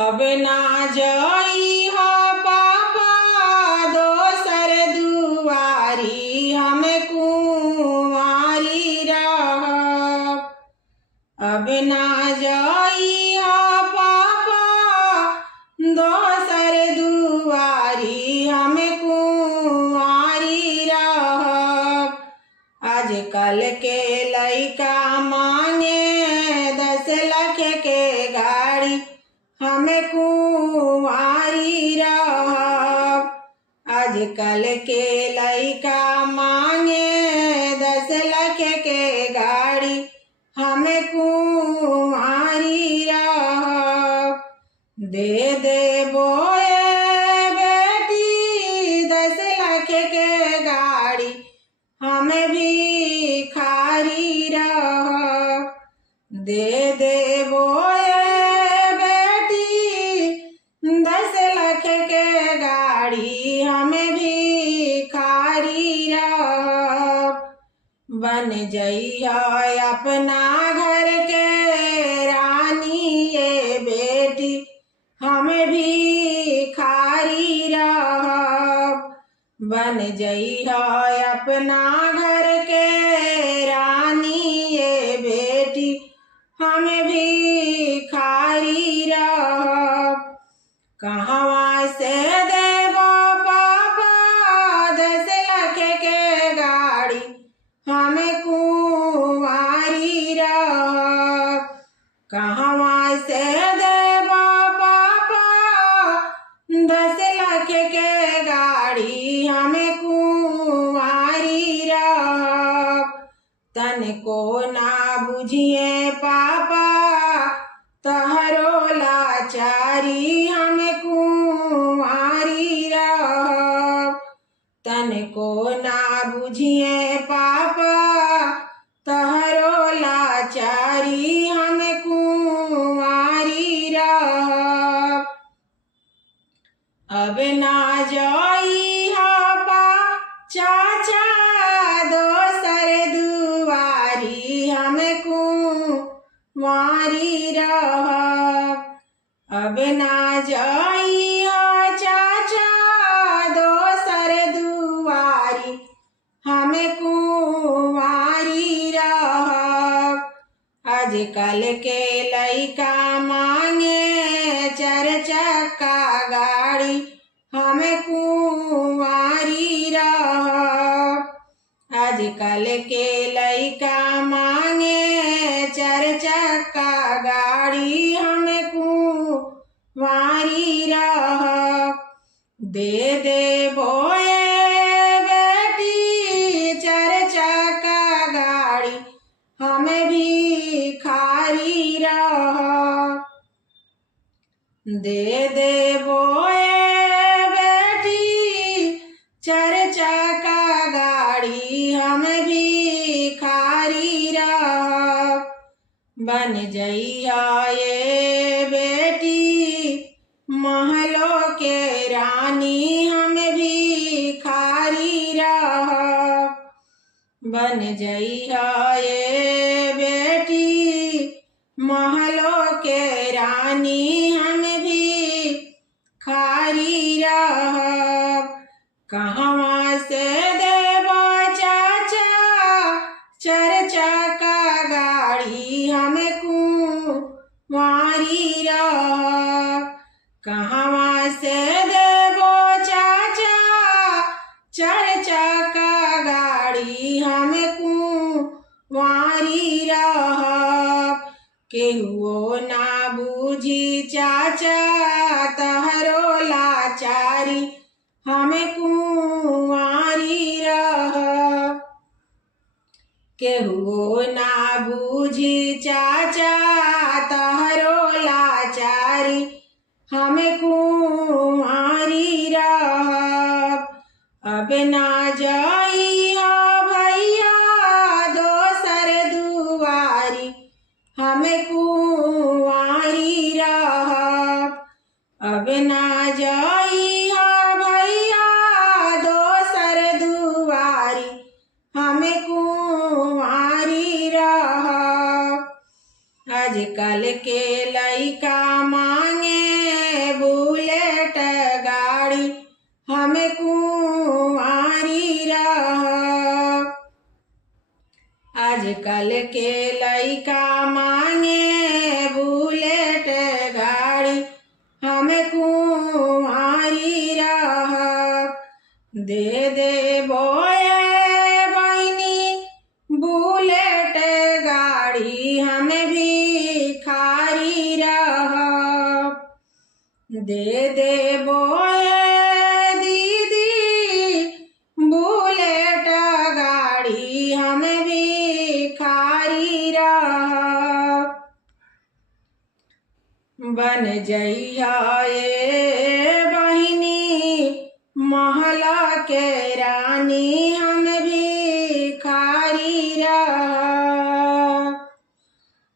अब ना जाई हा पापा दोसर दुआरी, हम कुंवारी रहब। अब ना जाई हा पापा दोसर दुआरी, हम कुंवारी रहब। आजकल के लइका मांगे 10 लाख के गाड़ी, हम कुंवारी रहब। आजकल के लइका मांगे 10 लाख के गाड़ी, हम कुंवारी रहब। दे देबो ए बेटी 10 लाख के गाड़ी, हम भिखारी रहब। दे देबो ए बेटी 10 लाख के गाड़ी, हम भिखारी रहब। बन जइहा अपना घर के रानी ये बेटी, हम भिखारी रहब। बन जइहा अपना घर के रानी ये बेटी, हम भिखारी रहब। कहवा से देबो पापा 10 लाख के गाड़ी, हम कुंवारी रहब। कहवा से देबो पापा 10 लाख के गाड़ी, हम कुंवारी रहब। तनको ना बुझिए पापा तहरो लाचारी, हम कुंवारी रहब। तनको ना बुझिए पापा तहरो लाचारी, हम कुंवारी रहब। अब ना जाई हा पा चाचा दोसर दुआरी, हम कुंवारी रहब। अब ना जाई हा चाचा दोसर दुआरी, हम कुंवारी रहब। आजकल के लइका मांगे 4 चक्का गाड़ी, हम कुंवारी रहब। आजकल के लइका मांगे 4 चक्का गाड़ी, हम कुंवारी रहब। दे देबो ए बेटी 4 चक्का गाड़ी, हम भिखारी रहब। दे देबो ए बेटी 4 चक्का गाड़ी, हम भिखारी रहब। बन जइहा ये बेटी महलों के रानी, हम भिखारी रहब। बन जइहा ये बेटी महलों के रानी, हम भिखारी रहब। कहवा से देबो चाचा 4 चक्का गाड़ी, हम कुंवारी रहब। कहवा से देबो चाचा 4 चक्का गाड़ी, हम कुंवारी रहब। केहुओ ना बूझी चाचा तहरो लाचारी, हम कुंवारी रहब। केहुओ ना बूझी चाचा तहरो लाचारी, हम कुंवारी रहब। अब ना जाई हा भैया दोसर दुआरी, हम कुंवारी रहब। अब ना जाई हा भैया दोसर दुआरी, हम कुंवारी रहब। आजकल के लइका मांगे दे दे बोए बहिनी बुलेट गाड़ी हमें भी खारी रह। दे दे बोए दीदी बुलेट गाड़ी हमें भी खारी रह। बन जइहा ए बहिनी महला के रानी हम भी खारी रह।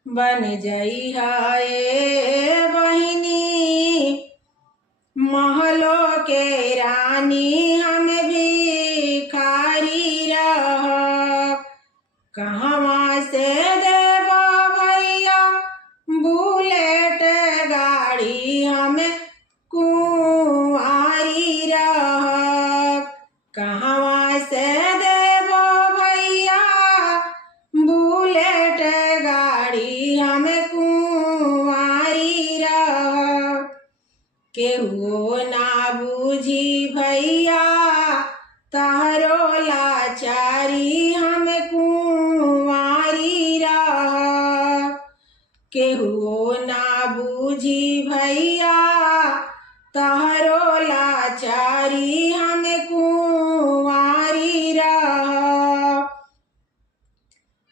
बन जइहा ए बहिनी महलों के रानी हम भी खारी रह। कहवा से देवा भैया बुलेट गाड़ी हमें कुंवारी रह। कहवा से देवा भैया बुलेट गाड़ी हमें कुंवारी रह। केहू ना बूझी भैया तहरो लाचारी हमें कुंवारी रह। केहू ना बूझी भैया तहरो लाचारी हमें कुंवारी रह।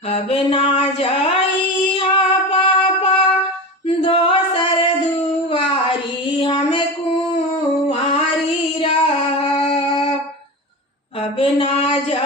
अब ना जाइहा पापा दोसर दुआरी हमें कुंवारी रह। अब ना जा